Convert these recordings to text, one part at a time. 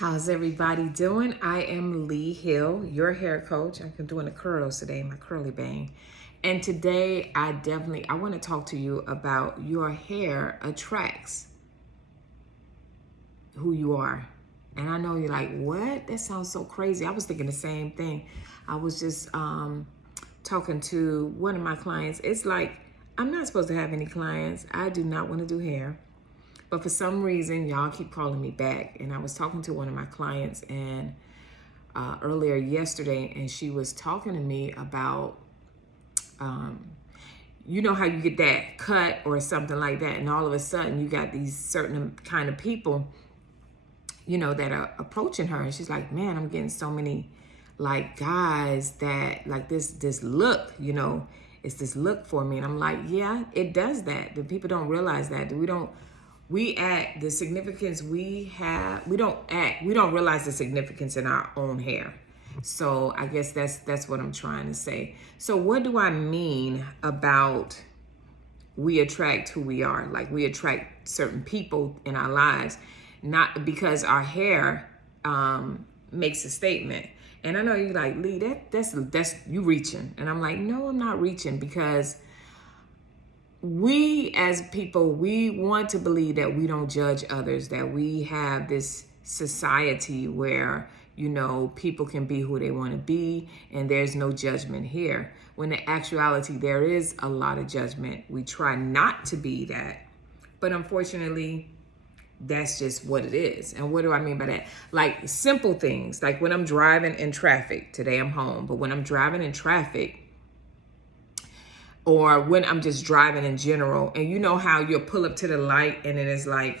How's everybody doing? I am Lee Hill, your hair coach. I'm doing the curls today, my curly bang. And today I want to talk to you about your hair attracts who you are. And I know you're like, what? That sounds so crazy. I was thinking the same thing. I was just talking to one of my clients. It's like, I'm not supposed to have any clients. I do not want to do hair. But for some reason, y'all keep calling me back. And I was talking to one of my clients and earlier yesterday, and she was talking to me about, you know how you get that cut or something like that, and all of a sudden you got these certain kind of people, you know, that are approaching her. And she's like, man, I'm getting so many like guys that like this look, you know, it's this look for me. And I'm like, yeah, it does that. The people don't realize that. We act the significance we have. We don't realize the significance in our own hair. So I guess that's what I'm trying to say. So what do I mean about we attract who we are? Like we attract certain people in our lives, not because our hair makes a statement. And I know you're like, Lee, that's you reaching. And I'm like, no, I'm not reaching, because we as people, we want to believe that we don't judge others, that we have this society where, you know, people can be who they want to be and there's no judgment here. When in actuality, there is a lot of judgment. We try not to be that, but unfortunately, that's just what it is. And what do I mean by that? Like simple things, like when I'm driving in traffic, today I'm home, but when I'm driving in traffic, or when I'm just driving in general, and you know how you'll pull up to the light and it is like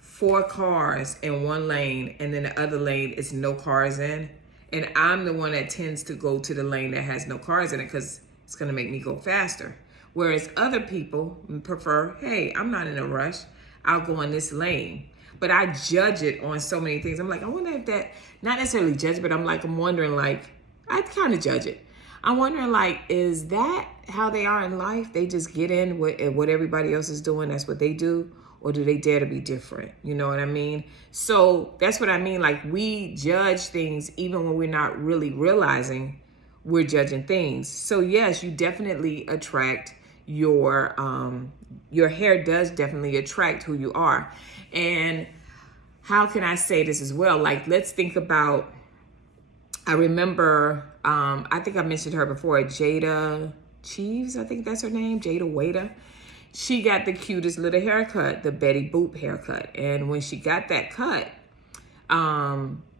4 cars in one lane, and then the other lane is no cars in. And I'm the one that tends to go to the lane that has no cars in it because it's going to make me go faster. Whereas other people prefer, hey, I'm not in a rush, I'll go in this lane. But I judge it on so many things. I'm like, I wonder if that, not necessarily judge, but I'm wondering, like, I kind of judge it. I'm wondering, like, is that how they are in life? They just get in with what everybody else is doing. That's what they do. Or do they dare to be different? You know what I mean? So that's what I mean. Like, we judge things even when we're not really realizing we're judging things. So yes, you definitely attract your hair does definitely attract who you are. And how can I say this as well? Like, let's think about, I remember, I think I mentioned her before, Jada Cheeves, I think that's her name, Jada Waiter. She got the cutest little haircut, the Betty Boop haircut. And when she got that cut,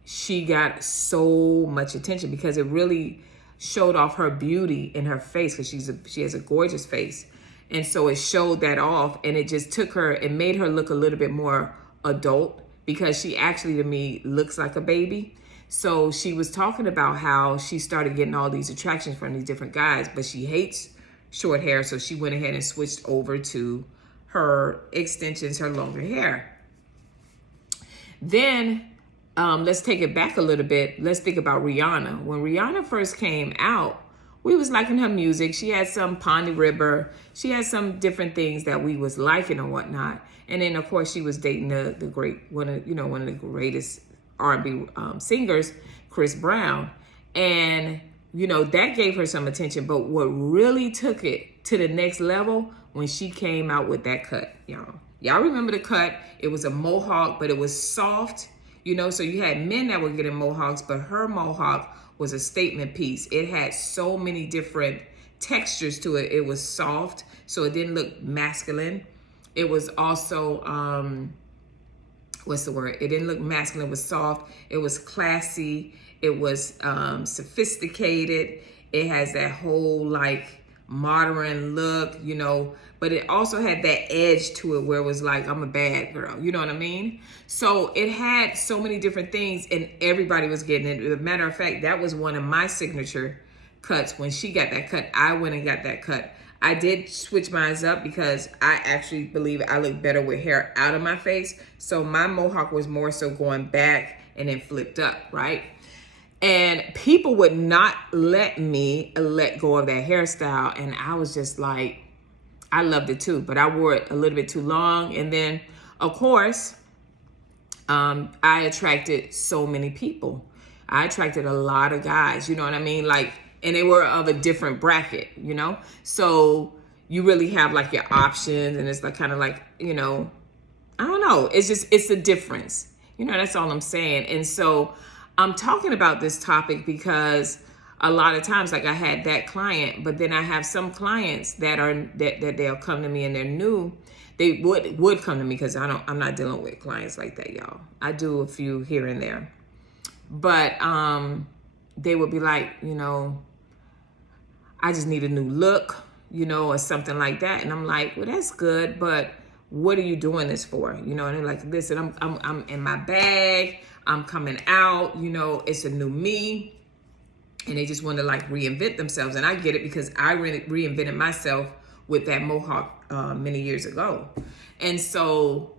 she got so much attention because it really showed off her beauty in her face, because she has a gorgeous face. And so it showed that off, and it just took her, it made her look a little bit more adult, because she actually, to me, looks like a baby. So she was talking about how she started getting all these attractions from these different guys, but she hates short hair. So she went ahead and switched over to her extensions, her longer hair. Then let's take it back a little bit. Let's think about Rihanna. When Rihanna first came out, we was liking her music. She had some Pondy River. She had some different things that we was liking and whatnot. And then of course she was dating the great one of the greatest R&B singers, Chris Brown. And, you know, that gave her some attention. But what really took it to the next level, when she came out with that cut, y'all. Y'all remember the cut? It was a mohawk, but it was soft, you know, so you had men that were getting mohawks, but her mohawk was a statement piece. It had so many different textures to it. It was soft, so it didn't look masculine. It was also, what's the word? It didn't look masculine. It was soft. It was classy. It was sophisticated. It has that whole like modern look, you know, but it also had that edge to it where it was like, I'm a bad girl. You know what I mean? So it had so many different things, and everybody was getting it. As a matter of fact, that was one of my signature cuts. When she got that cut, I went and got that cut. I did switch mine up because I actually believe I look better with hair out of my face. So my mohawk was more so going back and then flipped up, right? And people would not let me let go of that hairstyle. And I was just like, I loved it too, but I wore it a little bit too long. And then, of course, I attracted so many people. I attracted a lot of guys, you know what I mean? Like, and they were of a different bracket, you know? So you really have like your options, and it's like kind of like, you know, I don't know. It's a difference. You know, that's all I'm saying. And so I'm talking about this topic because a lot of times, like I had that client, but then I have some clients that they'll come to me and they're new. They would come to me because I'm not dealing with clients like that, y'all. I do a few here and there. But they would be like, you know, I just need a new look, you know, or something like that. And I'm like, well, that's good, but what are you doing this for? You know, and they're like, listen, I'm in my bag. I'm coming out, you know, it's a new me. And they just want to like reinvent themselves. And I get it because I reinvented myself with that mohawk many years ago. And so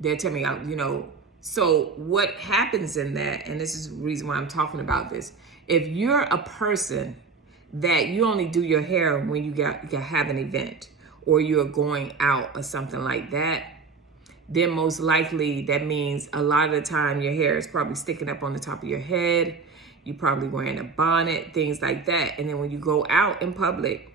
they're telling me, you know, so what happens in that, and this is the reason why I'm talking about this, if you're a person that you only do your hair when you have an event or you're going out or something like that, then most likely that means a lot of the time your hair is probably sticking up on the top of your head. You're probably wearing a bonnet, things like that. And then when you go out in public,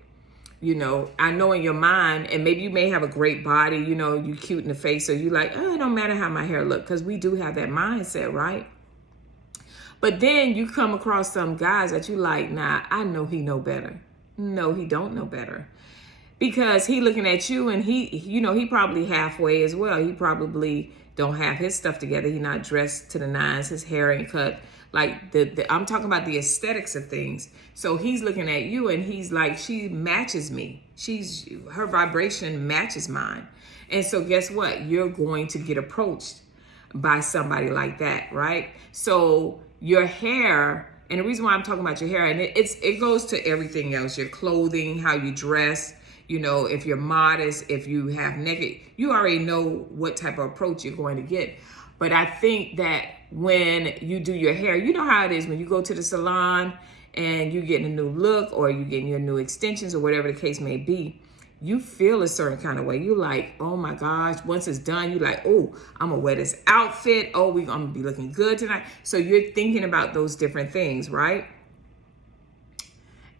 you know, I know in your mind, and maybe you may have a great body, you know, you cute in the face, so you like, oh, it don't matter how my hair look, because we do have that mindset, right? But then you come across some guys that you like, nah, I know he know better. No, he don't know better. Because he looking at you and he, you know, he probably halfway as well. He probably don't have his stuff together. He not dressed to the nines. His hair ain't cut. Like I'm talking about the aesthetics of things. So he's looking at you and he's like, she matches me. Her vibration matches mine. And so guess what? You're going to get approached by somebody like that, right? So your hair, and the reason why I'm talking about your hair, and it goes to everything else, your clothing, how you dress, you know, if you're modest, if you have naked, you already know what type of approach you're going to get. But I think that when you do your hair, you know how it is when you go to the salon and you getting a new look or you getting your new extensions or whatever the case may be, you feel a certain kind of way. You're like, oh my gosh, once it's done, you're like, oh, I'm gonna wear this outfit. Oh, I'm gonna be looking good tonight. So you're thinking about those different things, right?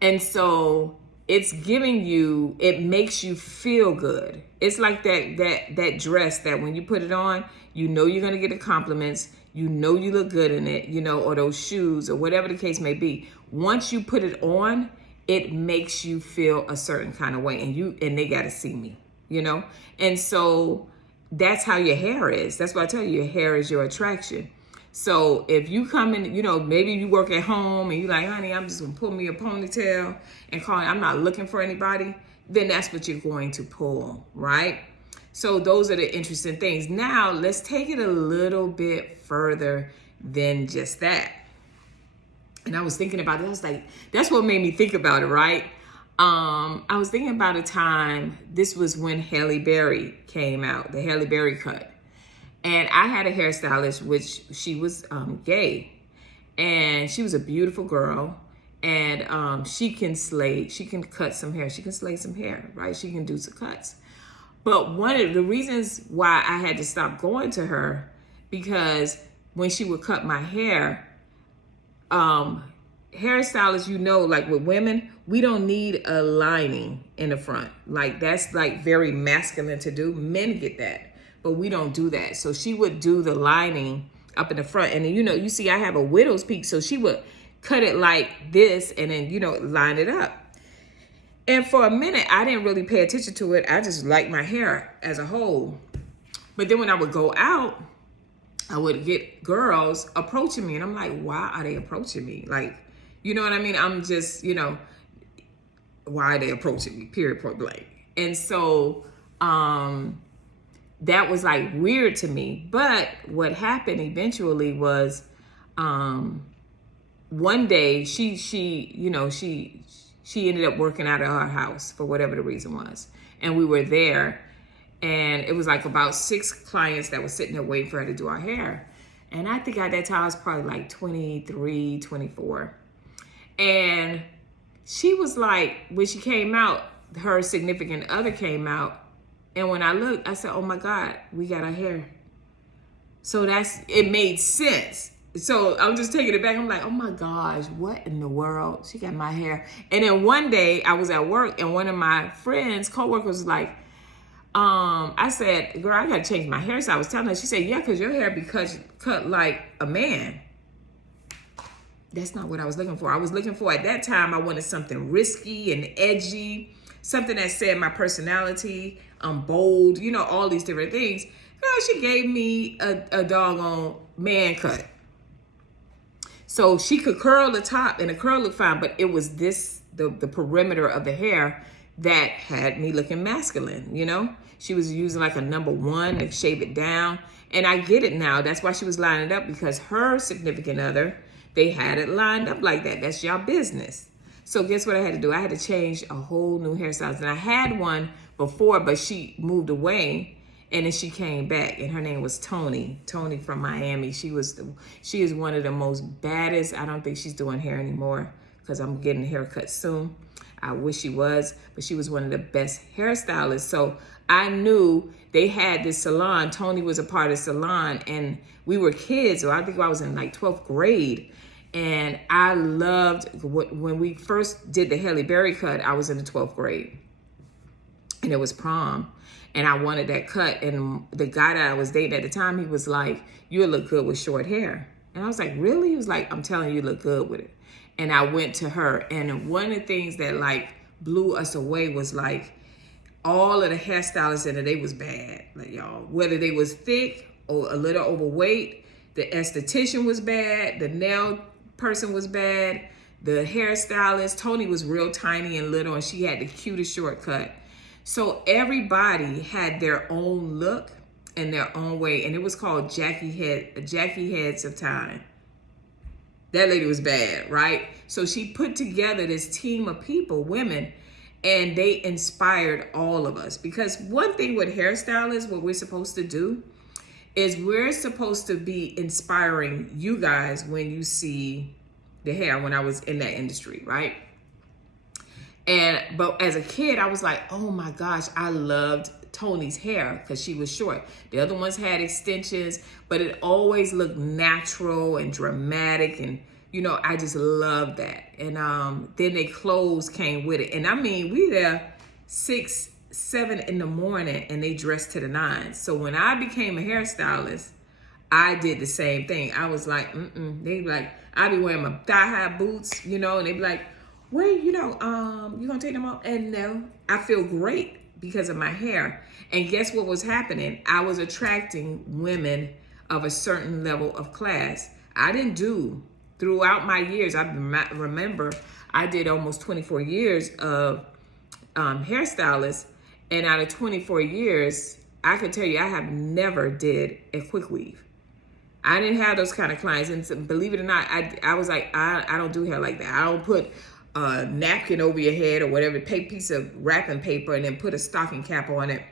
And so it's giving you, it makes you feel good. It's like that dress that when you put it on, you know you're gonna get the compliments, you know you look good in it, you know, or those shoes or whatever the case may be. Once you put it on, it makes you feel a certain kind of way, and they gotta see me, you know? And so that's how your hair is. That's why I tell you, your hair is your attraction. So if you come in, you know, maybe you work at home and you're like, honey, I'm just gonna pull me a ponytail and call it, I'm not looking for anybody, then that's what you're going to pull, right? So those are the interesting things. Now let's take it a little bit further than just that. And I was thinking about it, I was like, that's what made me think about it, right? I was thinking about a time, this was when Halle Berry came out, the Halle Berry cut. And I had a hairstylist, which she was gay. And she was a beautiful girl. And she can cut some hair. She can slay some hair, right? She can do some cuts. But one of the reasons why I had to stop going to her, because when she would cut my hair, hairstylists, you know, like with women, we don't need a lining in the front. Like that's like very masculine to do. Men get that, but we don't do that. So she would do the lining up in the front. And then, you know, you see I have a widow's peak. So she would cut it like this and then, you know, line it up. And for a minute, I didn't really pay attention to it. I just liked my hair as a whole. But then when I would go out, I would get girls approaching me. And I'm like, why are they approaching me? Like, you know what I mean? I'm just, you know, why are they approaching me? Period, point blank. And so that was like weird to me. But what happened eventually was one day she ended up working out of her house for whatever the reason was. And we were there. And it was like about 6 clients that were sitting there waiting for her to do her hair. And I think at that time I was probably like 23, 24. And she was like, when she came out, her significant other came out. And when I looked, I said, oh my God, we got our hair. So it made sense. So I'm just taking it back. I'm like, oh my gosh, what in the world? She got my hair. And then one day I was at work and one of my friends, coworkers was like, I said, girl, I gotta change my hairstyle. I was telling her, she said, yeah, because your hair be cut like a man. That's not what I was looking for. I was looking for, at that time, I wanted something risky and edgy, something that said my personality, I'm bold, you know, all these different things. Girl, she gave me a doggone man cut. So she could curl the top and the curl looked fine, but it was the perimeter of the hair that had me looking masculine, you know? She was using like a number 1 to shave it down. And I get it now. That's why she was lining it up, because her significant other, they had it lined up like that. That's y'all business. So guess what I had to do? I had to change a whole new hairstyle. And I had one before, but she moved away. And then she came back, and her name was Tony from Miami. She is one of the most baddest. I don't think she's doing hair anymore because I'm getting a haircut soon. I wish she was, but she was one of the best hairstylists. So I knew they had this salon. Tony was a part of the salon, and we were kids. So I think I was in like 12th grade. And I loved when we first did the Halle Berry cut. I was in the 12th grade, and it was prom. And I wanted that cut. And the guy that I was dating at the time, he was like, you'll look good with short hair. And I was like, really? He was like, I'm telling you, you look good with it. And I went to her. And one of the things that like blew us away was like all of the hairstylists in it, they was bad. Like y'all, whether they was thick or a little overweight, the esthetician was bad, the nail person was bad, the hairstylist, Tony was real tiny and little, and she had the cutest shortcut. So everybody had their own look and their own way, and it was called Jackie Heads of Time. That lady was bad, right? So she put together this team of people, women, and they inspired all of us. Because one thing with hairstylists, what we're supposed to do is we're supposed to be inspiring you guys when you see the hair, when I was in that industry, right? But as a kid, I was like, oh my gosh, I loved Tony's hair because she was short. The other ones had extensions, but it always looked natural and dramatic. And, you know, I just loved that. And then their clothes came with it. And I mean, we there 6, 7 in the morning and they dressed to the nines. So when I became a hairstylist, I did the same thing. I was like, They'd be like, I'd be wearing my thigh-high boots, you know, and they'd be like, wait, you gonna take them off? And no, I feel great because of my hair. And guess what was happening? I was attracting women of a certain level of class. I didn't do, throughout my years, I remember I did almost 24 years of hairstylist. And out of 24 years, I could tell you I have never did a quick weave. I didn't have those kind of clients. And believe it or not, I was like, I don't do hair like that. I don't put a napkin over your head or whatever, piece of wrapping paper, and then put a stocking cap on it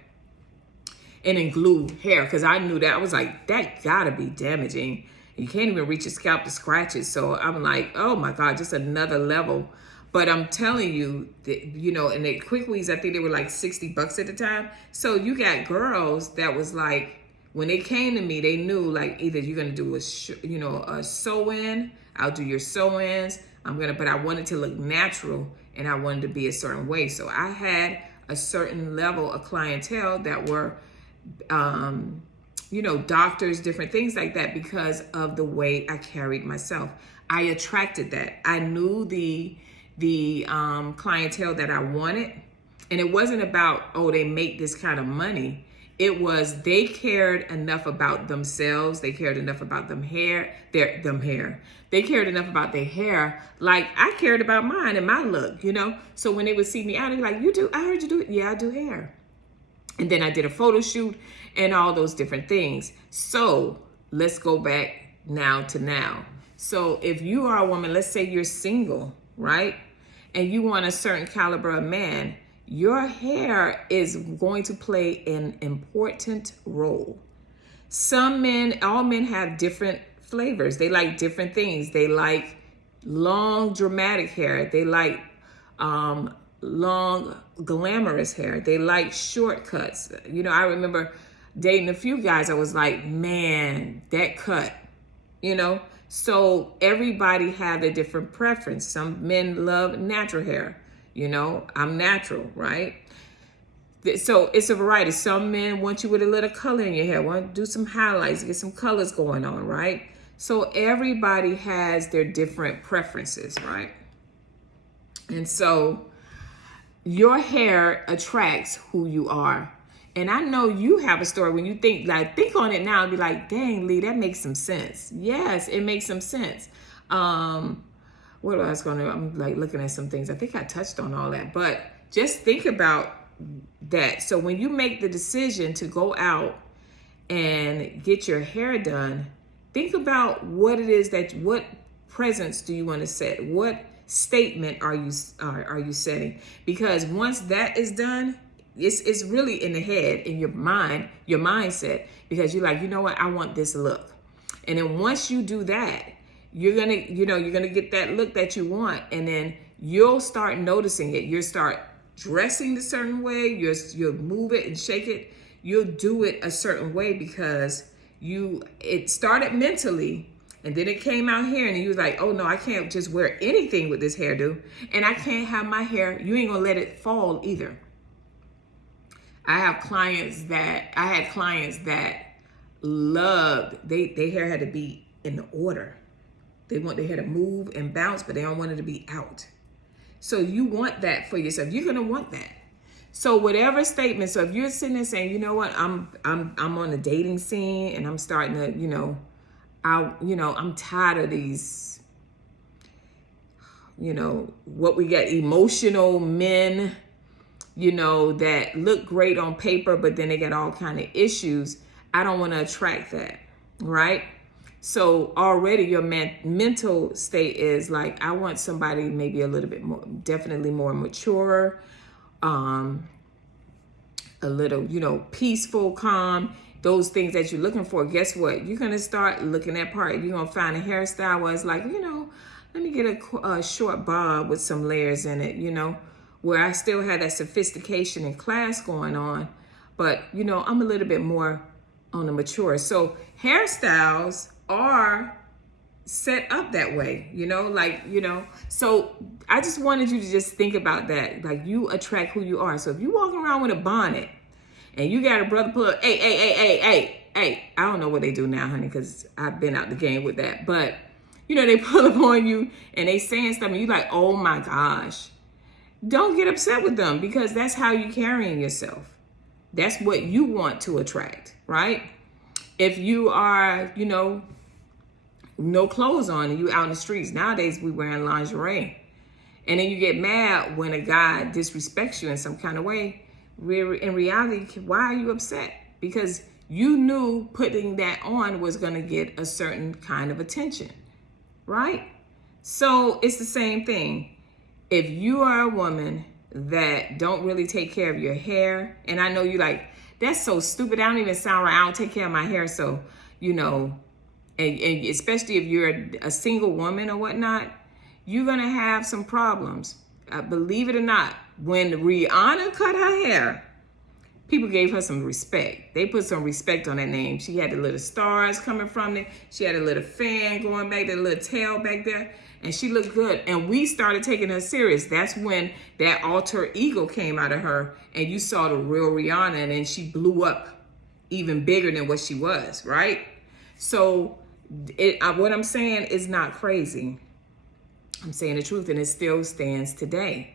and then glue hair. Because I knew that. I was like, that gotta be damaging. You can't even reach your scalp to scratch it. So I'm like, oh my God, just another level. But I'm telling you, that, you know, and the quick weaves, I think they were like $60 at the time. So you got girls that was like, when they came to me, they knew like either you're gonna do a sew-in, I'll do your sew-ins, but I wanted to look natural and I wanted to be a certain way. So I had a certain level of clientele that were, doctors, different things like that because of the way I carried myself. I attracted that. I knew the clientele that I wanted. And it wasn't about, oh, they make this kind of money. It was they cared enough about themselves. They cared enough about They cared enough about their hair, like I cared about mine and my look, you know? So when they would see me out, they'd be like, I heard you do it. Yeah, I do hair. And then I did a photo shoot and all those different things. So let's go back now to now. So if you are a woman, let's say you're single, right? And you want a certain caliber of man, your hair is going to play an important role. All men have different flavors. They like different things. They like long, dramatic hair. They like long, glamorous hair. They like shortcuts. You know, I remember dating a few guys, I was like, man, that cut, you know? So everybody have a different preference. Some men love natural hair, you know? I'm natural, right? So it's a variety. Some men want you with a little color in your hair, want to do some highlights, get some colors going on, right? So everybody has their different preferences, right? And so your hair attracts who you are. And I know you have a story when you think on it now and be like, dang, Lee, that makes some sense. Yes, it makes some sense. What I was going to, I'm like looking at some things. I think I touched on all that, but just think about that. So when you make the decision to go out and get your hair done, think about what it is what presence do you want to set? What statement are you setting? Because once that is done, it's really in the head, in your mind, your mindset, because you're like, you know what, I want this look. And then once you do that, you're gonna get that look that you want, and then you'll start noticing it. You'll start dressing the certain way, you'll move it and shake it, you'll do it a certain way because it started mentally and then it came out here and you was like, oh no, I can't just wear anything with this hairdo, and I can't have my hair, you ain't gonna let it fall either. I had clients that loved, their hair had to be in order. They want their hair to move and bounce, but they don't want it to be out. So you want that for yourself. You're gonna want that. So whatever statement. So if you're sitting there saying, you know what, I'm on the dating scene and I'm starting to, I'm tired of these, what we got, emotional men, that look great on paper, but then they got all kind of issues. I don't want to attract that, right? So already your mental state is like, I want somebody maybe a little bit more, definitely more mature, a little, peaceful, calm, those things that you're looking for. Guess what? You're going to start looking at part. You're going to find a hairstyle where it's like, let me get a short bob with some layers in it, where I still had that sophistication in class going on, but, I'm a little bit more on the mature. So hairstyles are set up that way, so I just wanted you to just think about that. Like, you attract who you are. So if you walk around with a bonnet and you got a brother pull up, hey, I don't know what they do now, honey, because I've been out the game with that. But, they pull up on you and they saying stuff and you like, oh my gosh. Don't get upset with them, because that's how you're carrying yourself. That's what you want to attract, right? If you are, no clothes on and you out in the streets. Nowadays, we wearing lingerie. And then you get mad when a guy disrespects you in some kind of way. In reality, why are you upset? Because you knew putting that on was going to get a certain kind of attention, right? So it's the same thing. If you are a woman that don't really take care of your hair, and I know you like, that's so stupid, I don't even sound right, I don't take care of my hair, so, and especially if you're a single woman or whatnot, you're going to have some problems. Believe it or not, when Rihanna cut her hair, people gave her some respect. They put some respect on that name. She had the little stars coming from it. She had a little fan going back, the little tail back there, and she looked good. And we started taking her serious. That's when that alter ego came out of her, and you saw the real Rihanna, and then she blew up even bigger than what she was, right? So what I'm saying is not crazy. I'm saying the truth, and it still stands today.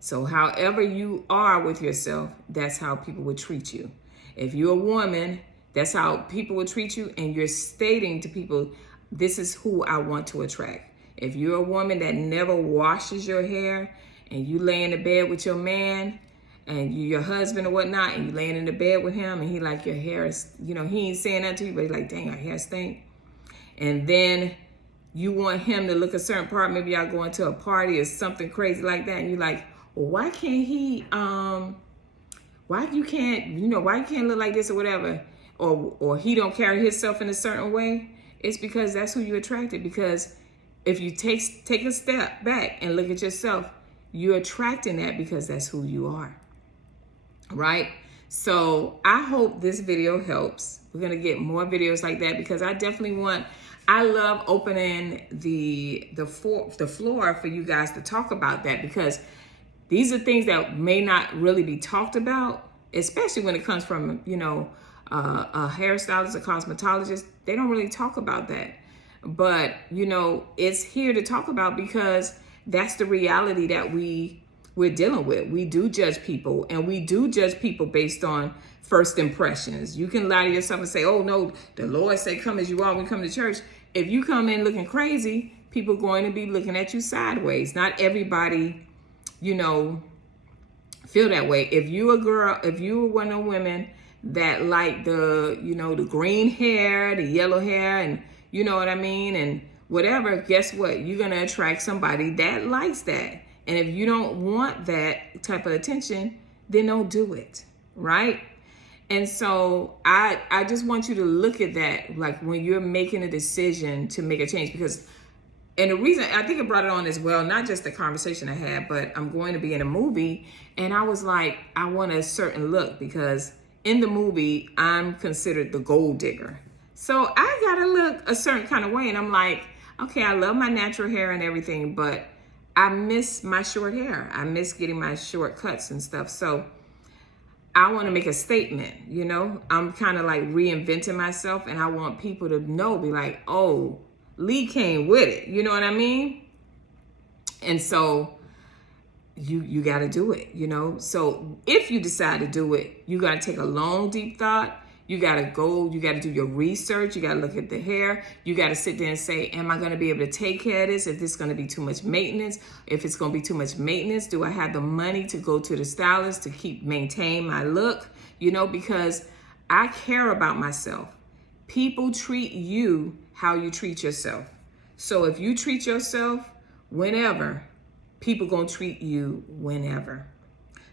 So however you are with yourself, that's how people would treat you. If you're a woman, that's how people would treat you, and you're stating to people, this is who I want to attract. If you're a woman that never washes your hair, and you lay in the bed with your man, and you your husband or whatnot, and you laying in the bed with him, and he like, your hair is, he ain't saying that to you, but he's like, dang, our hair stink. And then you want him to look a certain part, maybe y'all going to a party or something crazy like that, and you're like, well, why can't he, why you can't look like this or whatever, or he don't carry himself in a certain way? It's because that's who you attracted. Because if you take a step back and look at yourself, you're attracting that because that's who you are, right? So I hope this video helps. We're going to get more videos like that because I love opening the floor for you guys to talk about that, because these are things that may not really be talked about, especially when it comes from, a hairstylist, a cosmetologist. They don't really talk about that. But, it's here to talk about because that's the reality that we're dealing with. We do judge people, and we do judge people based on first impressions. You can lie to yourself and say, oh no, the Lord said come as you are when you come to church. If you come in looking crazy, people are going to be looking at you sideways. Not everybody, feel that way. If you a girl, if you were one of the women that like the green hair, the yellow hair, and you know what I mean, and whatever, guess what? You're going to attract somebody that likes that. And if you don't want that type of attention, then don't do it, right? And so I just want you to look at that, like when you're making a decision to make a change, and the reason I think I brought it on as well, not just the conversation I had, but I'm going to be in a movie, and I was like, I want a certain look because in the movie, I'm considered the gold digger. So I gotta look a certain kind of way, and I'm like, okay, I love my natural hair and everything, but I miss my short hair. I miss getting my short cuts and stuff. So I want to make a statement, I'm kind of like reinventing myself, and I want people to be like, oh, Lee came with it. You know what I mean? And so you got to do it, So if you decide to do it, you got to take a long, deep thought. You got to do your research. You got to look at the hair. You got to sit there and say, am I going to be able to take care of this? If this is going to be too much maintenance, if it's going to be too much maintenance, do I have the money to go to the stylist to maintain my look? Because I care about myself. People treat you how you treat yourself. So if you treat yourself whenever, people going to treat you whenever.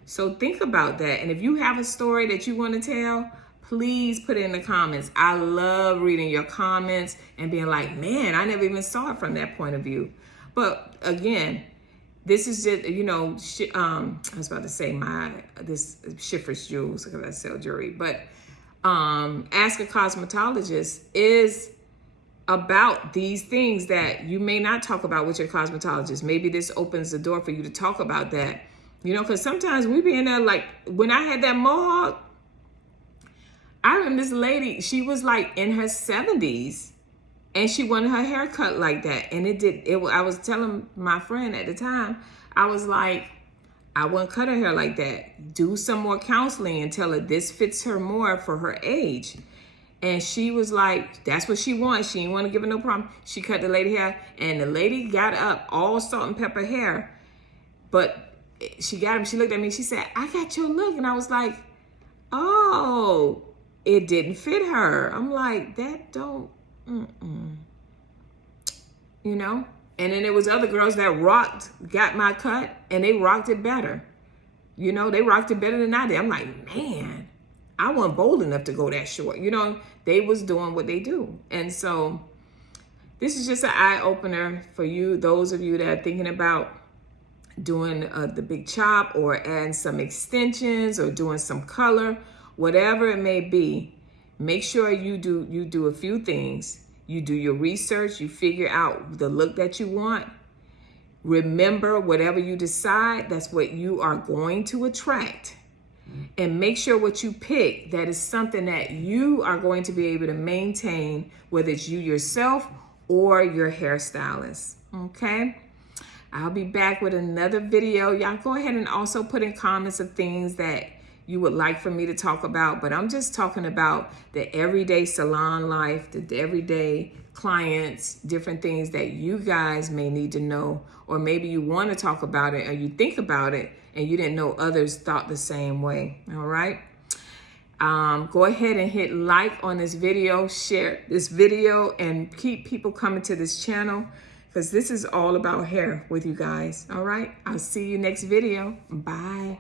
So think about that. And if you have a story that you want to tell, please put it in the comments. I love reading your comments and being like, man, I never even saw it from that point of view. But again, this is just, I was about to say this Schiffer's Jewels because I sell jewelry. But Ask a Cosmetologist is about these things that you may not talk about with your cosmetologist. Maybe this opens the door for you to talk about that. Because sometimes we be in there, like when I had that mohawk, I remember this lady, she was like in her 70s and she wanted her hair cut like that. And I was telling my friend at the time, I was like, I wouldn't cut her hair like that. Do some more counseling and tell her this fits her more for her age. And she was like, that's what she wants. She didn't want to give her no problem. She cut the lady hair, and the lady got up, all salt and pepper hair. But she looked at me, she said, I got your look. And I was like, oh, it didn't fit her. I'm like, that don't, And then there was other girls that got my cut, and they rocked it better. They rocked it better than I did. I'm like, man, I wasn't bold enough to go that short. They was doing what they do. And so this is just an eye-opener for you, those of you that are thinking about doing the big chop or adding some extensions or doing some color, whatever it may be. Make sure you do a few things. You do your research, you figure out the look that you want. Remember, whatever you decide, that's what you are going to attract. And make sure what you pick, that is something that you are going to be able to maintain, whether it's you yourself or your hairstylist. Okay? I'll be back with another video. Y'all go ahead and also put in comments of things that you would like for me to talk about, but I'm just talking about the everyday salon life, the everyday clients, different things that you guys may need to know, or maybe you want to talk about it or you think about it and you didn't know others thought the same way. All right. Go ahead and hit like on this video, share this video, and keep people coming to this channel because this is all about hair with you guys. All right. I'll see you next video. Bye.